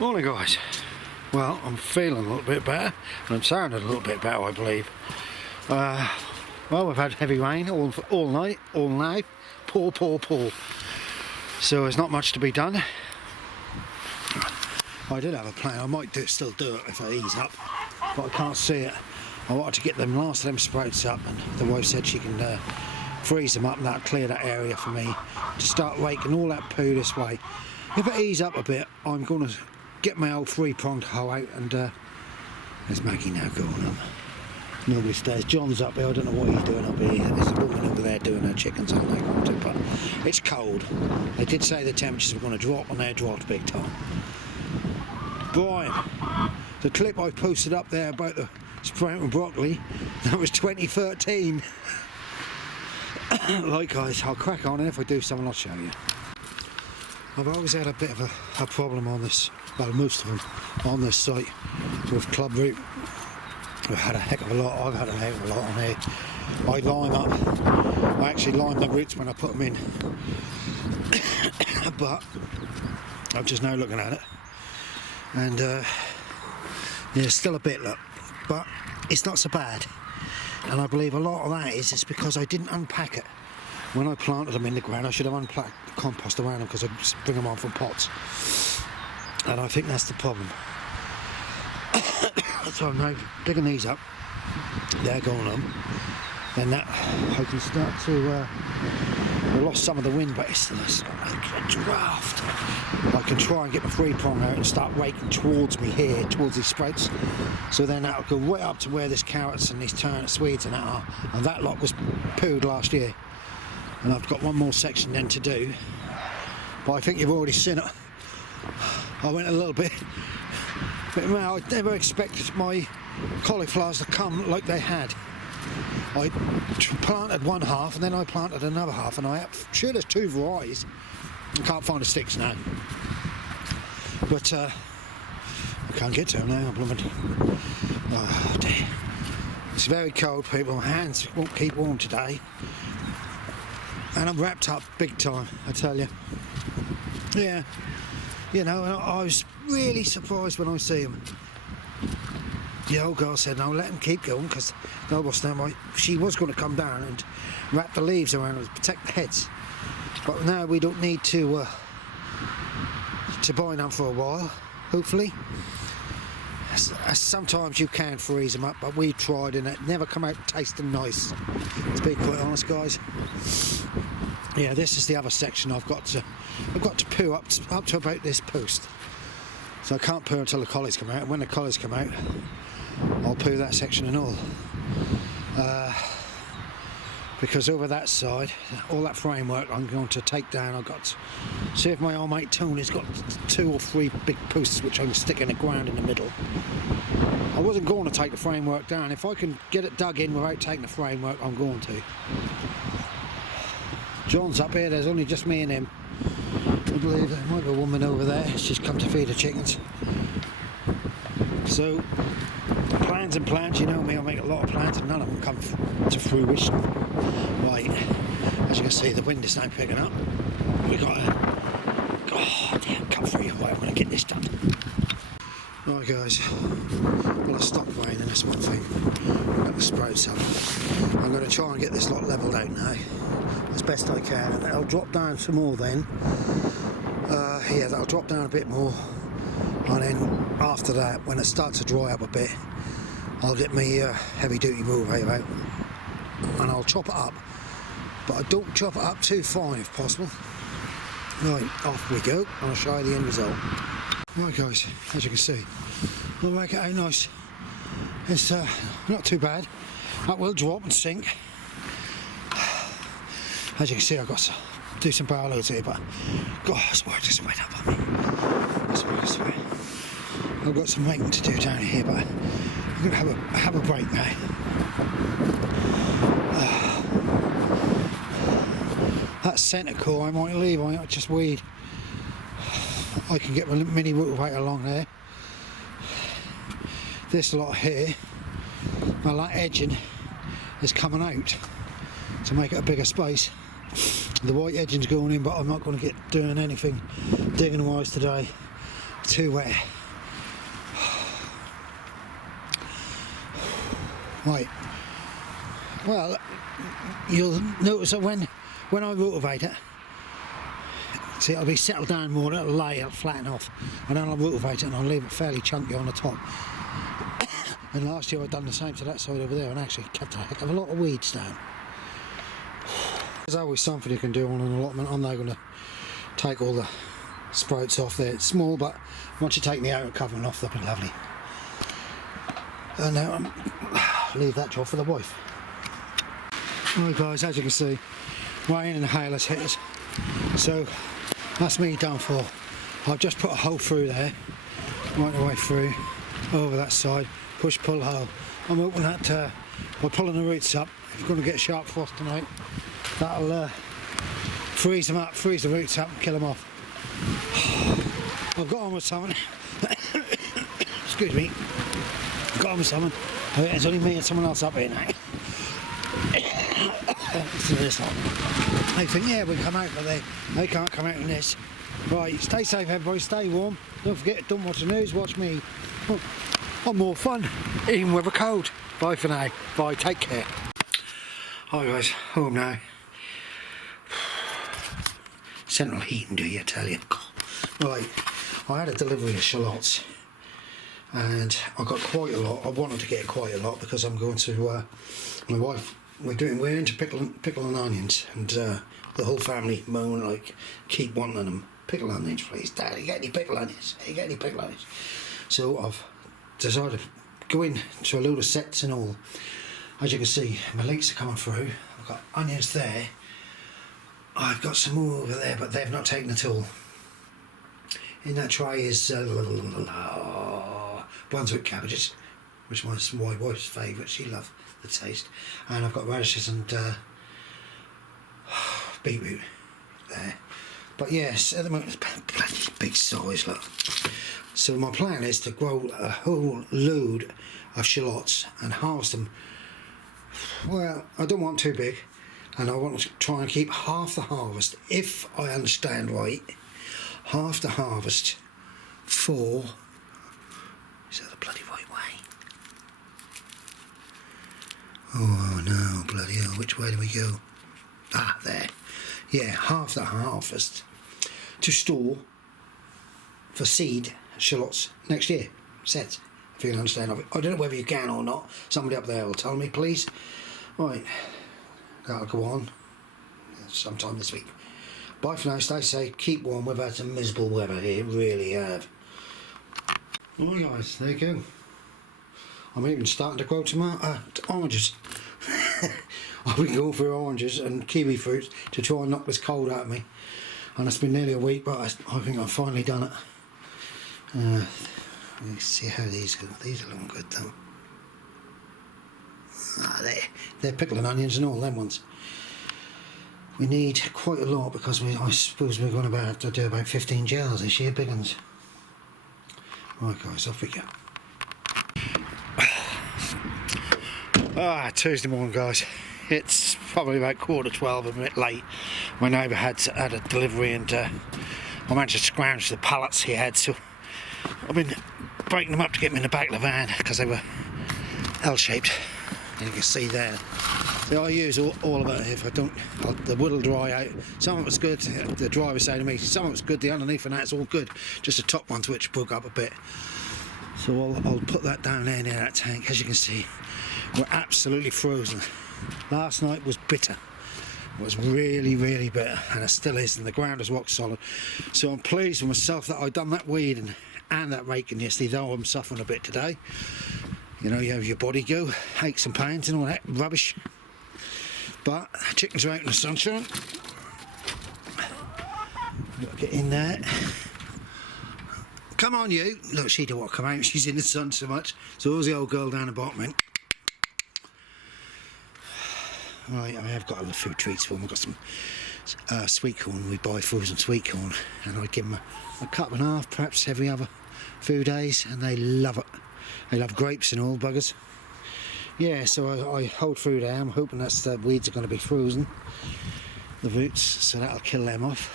Morning guys. Well, I'm feeling a little bit better and I'm sounding a little bit better, I believe. Well, we've had heavy rain all night, all night. Pour. So there's not much to be done. I did have a plan. I might still do it if I ease up, but I can't see it. I wanted to get them last of them sprouts up, and the wife said she can freeze them up and that'll clear that area for me to start raking all that poo this way. If it ease up a bit, I'm going to get my old three-pronged hoe out, and there's Maggie now going up. Nobody stays. John's up there. I don't know what he's doing up here. There's a woman over there doing her chickens on there, but it's cold. They did say the temperatures were going to drop, and they dropped big time. Brian, the clip I posted up there about the sprouting broccoli, that was 2013. Right guys, I'll crack on, and if I do something I'll show you. I've always had a bit of a problem on this, well most of them, on this site with clubroot. I've had a heck of a lot, I've had a heck of a lot on here. I lime up, I actually lime the roots when I put them in. But I'm just now looking at it, and yeah, still a bit, look, but it's not so bad. And I believe a lot of that is because I didn't unpack it. When I planted them in the ground, I should have unpacked the compost around them, because I bring them on from pots. And I think that's the problem. So I'm now digging these up. They're going on. Then that I can start to. I lost some of the wind, but it's still a draft. I can try and get my three prong out and start raking towards me here, towards these sprouts. So then that'll go right up to where this carrots and these turnips, Swedes and that are. And that lot was pooed last year. And I've got one more section then to do. But I think you've already seen it. I went a little bit. But now I never expected my cauliflowers to come like they had. I planted one half and then I planted another half, and I'm sure there's two varieties. I can't find the sticks now. But I can't get to them now, blooming. Oh dear. It's very cold, people. My hands won't keep warm today. And I'm wrapped up big time, I tell you. Yeah. You know, I was really surprised when I see them. The old girl said, no, let them keep going, because she was going to come down and wrap the leaves around them to protect the heads. But now we don't need to bind them for a while, hopefully. Sometimes you can freeze them up, but we tried and it never come out tasting nice, to be quite honest, guys. Yeah, this is the other section I've got to poo up to about this post. So I can't poo until the collies come out, and when the collies come out, I'll poo that section and all. Because over that side, all that framework I'm going to take down. I've got to see if my old mate Tony's got 2 or 3 big posts which I can stick in the ground in the middle. I wasn't going to take the framework down. If I can get it dug in without taking the framework, I'm going to. John's up here, there's only just me and him. I believe there might be a woman over there, she's come to feed the chickens. So, plans and plans, you know me, I make a lot of plans and none of them come to fruition. Right, as you can see, the wind is now picking up. We got oh damn, come through your way, I'm going to get this done. Right guys, well I stopped raining, that's one thing. Got the sprouts up. I'm going to try and get this lot levelled out now, as best I can, and I'll drop down some more then. Yeah, that'll drop down a bit more, and then after that, when it starts to dry up a bit, I'll get my heavy duty mower out and I'll chop it up, but I don't chop it up too fine if possible. Right, off we go, and I'll show you the end result. Right guys, as you can see, I'll make it out nice. It's not too bad. That will drop and sink. As you can see, I've got to do some power loads here, but God, it's just wet up on me. I swear. I've got some raking to do down here, but I'm going to have a break now. That centre core I might leave, I might just weed. I can get my mini rotavator along there. This lot here, well, that edging is coming out to make it a bigger space. The white edging's going in, but I'm not going to get doing anything digging wise today. too wet. Right. Well, you'll notice that when I rotivate it, see, it'll be settled down more, it'll lay, it'll flatten off, and then I'll rotivate it and I'll leave it fairly chunky on the top. And last year I'd done the same to that side over there and actually kept a heck of a lot of weeds down. There's always something you can do on an allotment. I'm now going to take all the sprouts off there. It's small, but once you take the outer covering off, they'll be lovely. And now leave that job for the wife. Right guys, as you can see, rain and hail has hit us. So that's me done for. I've just put a hole through there, right the way through, over that side, push pull hole. I'm hoping that by pulling the roots up, if we're going to get a sharp frost tonight, that'll freeze them up, freeze the roots up and kill them off. I've got on with something. Excuse me. I've got on with something. It's only me and someone else up here now. They think, yeah, we can come out, but they can't come out in this. Right, stay safe everybody, stay warm. Don't forget, don't watch the news, watch me. I'm more fun, even with a cold. Bye for now. Bye, take care. Hi guys, home now. Central heating, do you, I tell you. Right, I had a delivery of shallots and I got quite a lot. I wanted to get quite a lot because I'm going to my wife. We're into pickle and onions, and the whole family moan like, keep wanting them. Pickle onions, please, Dad. You get any pickle onions? You get any pickle onions? So I've decided to go in to a load of sets and all. As you can see, my leeks are coming through. I've got onions there. I've got some more over there, but they've not taken at all. In that tray is Brunswick cabbages, which was my wife's favourite. She loved the taste. And I've got radishes and beetroot there. But yes, at the moment, it's bloody big size, look. So my plan is to grow a whole load of shallots and harvest them. Well, I don't want too big, and I want to try and keep half the harvest, if I understand right, half the harvest for, is that the bloody right way? Oh no, bloody hell, which way do we go? Ah, there. Yeah, half the harvest to store for seed shallots next year. Sets, if you can understand of it. I don't know whether you can or not. Somebody up there will tell me, please. Right, that'll go on sometime this week. Bye for now, stay safe, keep warm. We've had some miserable weather here, really have. Alright guys, there you go. I'm even starting to grow oranges. I've been going through oranges and kiwi fruits to try and knock this cold out of me. And it's been nearly a week, but I think I've finally done it. Let's see how these go. These are looking good though. Ah, they're pickle and onions and all them ones. We need quite a lot because I suppose we're going to have to do about 15 gels this year, big ones. Right guys, off we go. Tuesday morning guys. It's probably about 11:15, a bit late. My neighbour had a delivery and I managed to scrounge the pallets he had, so I've been breaking them up to get them in the back of the van because they were L-shaped. And you can see there. So I use all of it. If I don't, the wood will dry out. Some of it's good. The driver was saying to me, some of it's good. The underneath and that's all good. Just the top ones which broke up a bit. So I'll put that down there near that tank. As you can see, we're absolutely frozen. Last night was bitter. It was really, really bitter, and it still is. And the ground is rock solid. So I'm pleased with myself that I've done that weeding and that raking yesterday. Though I'm suffering a bit today. You know, you have your body go, aches and pains and all that rubbish. But chickens are out in the sunshine. Gotta get in there. Come on, you. Look, she don't want to come out. She's in the sun so much. So there's the old girl down the bottom end. Right, I have got other food treats for them. I've got some sweet corn. We buy frozen sweet corn, and I give them a cup and a half, perhaps every other few days, and they love it. They love grapes and all buggers. Yeah, so I hold through there. I'm hoping that the weeds are going to be frozen, the roots, so that'll kill them off.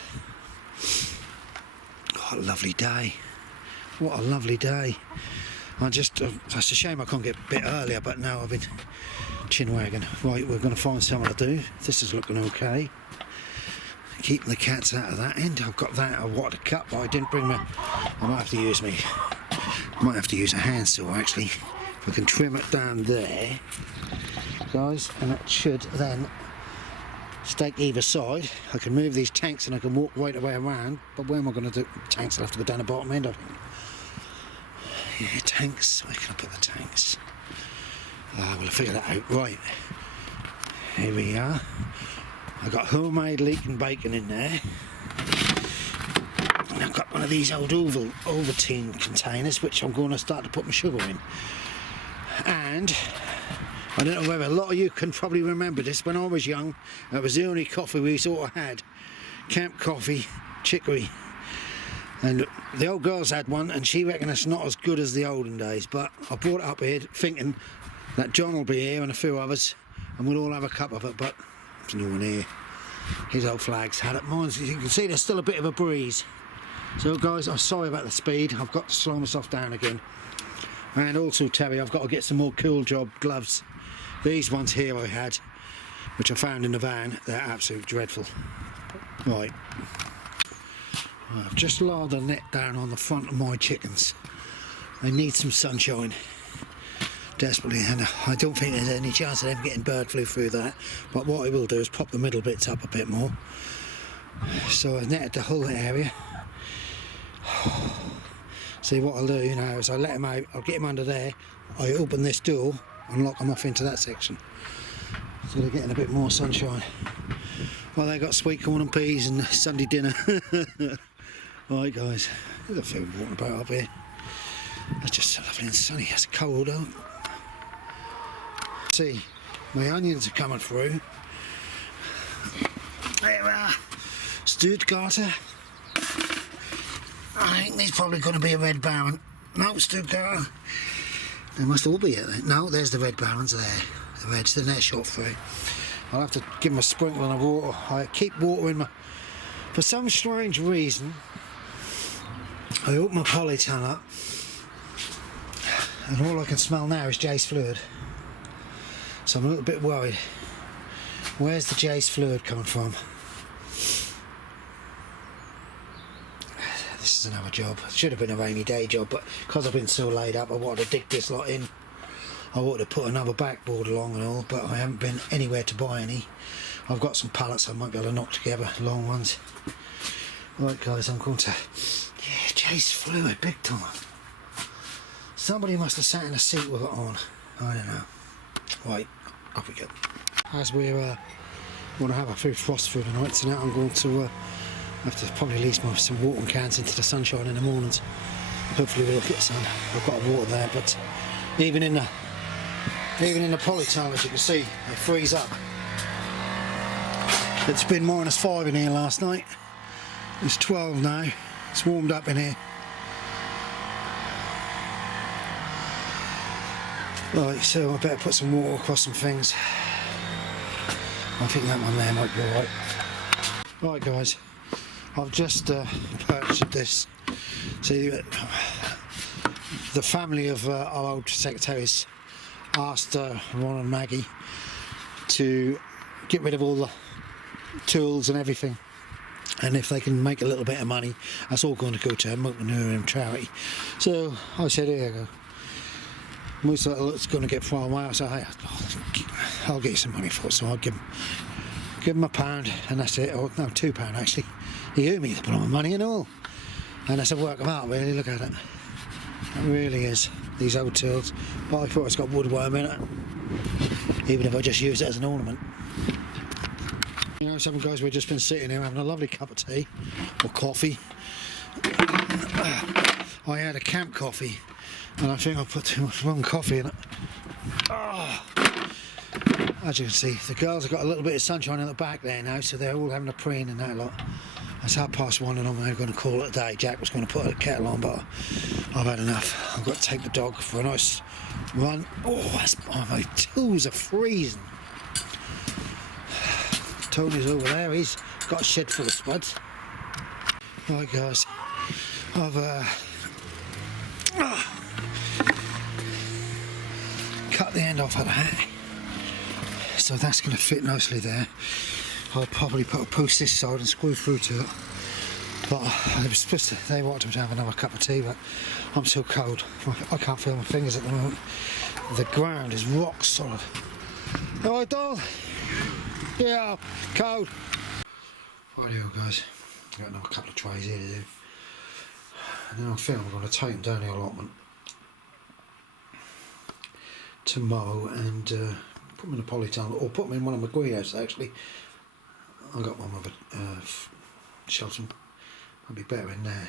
Oh, a lovely day. what a lovely day. It's a shame I can't get a bit earlier, but now I've been chin wagging. Right, we're going to find something to do. This is looking okay. Keeping the cats out of that end. I've got that. I wanted a cut, but I didn't bring my. I might have to use a hand saw actually. If I can trim it down there, guys, and it should then stake either side. I can move these tanks and I can walk right the way around. But where am I going to do? Tanks will have to go down the bottom end, I think. Yeah, tanks. Where can I put the tanks? Well, I figured that out. Right. Here we are. I've got homemade leek and bacon in there. And I've got one of these old Ovaltine containers, which I'm going to start to put my sugar in. And I don't know whether a lot of you can probably remember this. When I was young, it was the only coffee we sort of had. Camp coffee, chicory. And the old girl's had one, and she reckoned it's not as good as the olden days. But I brought it up here thinking that John will be here and a few others, and we'll all have a cup of it. But there's no one here. His old flag's had it. Mine's, you can see there's still a bit of a breeze. So guys, I'm sorry about the speed. I've got to slow myself down again. And also, Terry, I've got to get some more Cool Job gloves. These ones here I had, which I found in the van. They're absolutely dreadful. Right. I've just lowered the net down on the front of my chickens. They need some sunshine desperately, and I don't think there's any chance of them getting bird flu through that. But what I will do is pop the middle bits up a bit more. So I've netted the whole area. See, what I'll do now is I'll let them out, I'll get them under there, I open this door and lock them off into that section. So they're getting a bit more sunshine. Well, they got sweet corn and peas and Sunday dinner. Right guys, there's a few walking about up here. It's just so lovely and sunny. It's cold though. See, my onions are coming through. There we are. Stuttgarter. I think there's probably going to be a red baron. No, Stuttgarter. They must all be it then. No, there's the red barons there. The reds, then they're shot through. I'll have to give them a sprinkling of water. I keep watering my... For some strange reason, I open my Polytunnel up, and all I can smell now is Jace fluid. So I'm a little bit worried. Where's the Jace fluid coming from? This is another job. It should have been a rainy day job, but because I've been so laid up, I wanted to dig this lot in. I wanted to put another backboard along and all, but I haven't been anywhere to buy any. I've got some pallets I might be able to knock together, long ones. Right guys, I'm going to... Yeah, Jace fluid, big time. Somebody must have sat in a seat with it on. I don't know. Right, up we go. As we're going to have a few frost through the night tonight, I'm going to have to probably release some watering cans into the sunshine in the mornings. Hopefully we'll get some. I've got water there, but even in the Polytunnel, as you can see, they freeze up. It's been -5 in here last night. It's 12 now. It's warmed up in here. Right, so I better put some water across some things. I think that one there might be alright. Right guys, I've just purchased this. See, the family of our old secretaries asked Ron and Maggie to get rid of all the tools and everything, and if they can make a little bit of money, that's all going to go to a manure and charity. So I said, here you go. Most of it's going to get thrown away. I said, hey, I'll get you some money for it. So I'll give him £1, and that's it. Or no, £2 actually. He owed me the blooming money and all. And I said, work them out really. Look at it. It really is. These old tools. But I thought it's got woodworm in it. Even if I just use it as an ornament. You know, some guys, we've just been sitting here having a lovely cup of tea or coffee. I had a camp coffee, and I think I put too much wrong coffee in it. Oh. As you can see, the girls have got a little bit of sunshine in the back there now, so they're all having a preen and that lot. It's 1:30 and I'm going to call it a day. Jack was going to put a kettle on, but I've had enough. I've got to take the dog for a nice run. Oh, my toes are freezing. Tony's over there, he's got a shed full of spuds. Right guys, I've cut the end off of that, so that's going to fit nicely there. I'll probably put a post this side and screw through to it. But they wanted to have another cup of tea, but I'm still cold. I can't feel my fingers at the moment. The ground is rock solid. Alright, doll? Yeah, cold. Rightio, guys. I've got another couple of trays here to do. And then I think I'm going to take them down the allotment tomorrow and put them in a polytunnel, or put them in one of my greenhouses actually. I got one with a shelter. I'll be better in there.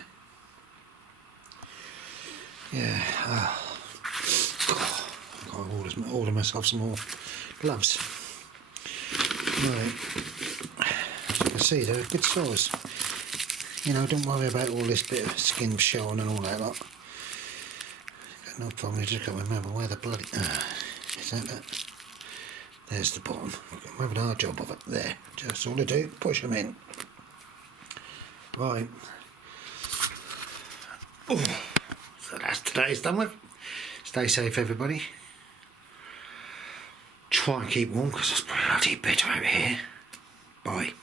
Yeah. I've got to order myself some more gloves. Right. As you can see, they're a good size. You know, don't worry about all this bit of skin showing and all that lot. Got no problem. You just got to remember where the bloody. Is that? There's the bottom. I'm having a hard job of it. There. Just all to do. Push them in. Right. Oh, so that's today's done with. Stay safe, everybody. Try and keep warm because it's bloody bitter over here. Bye.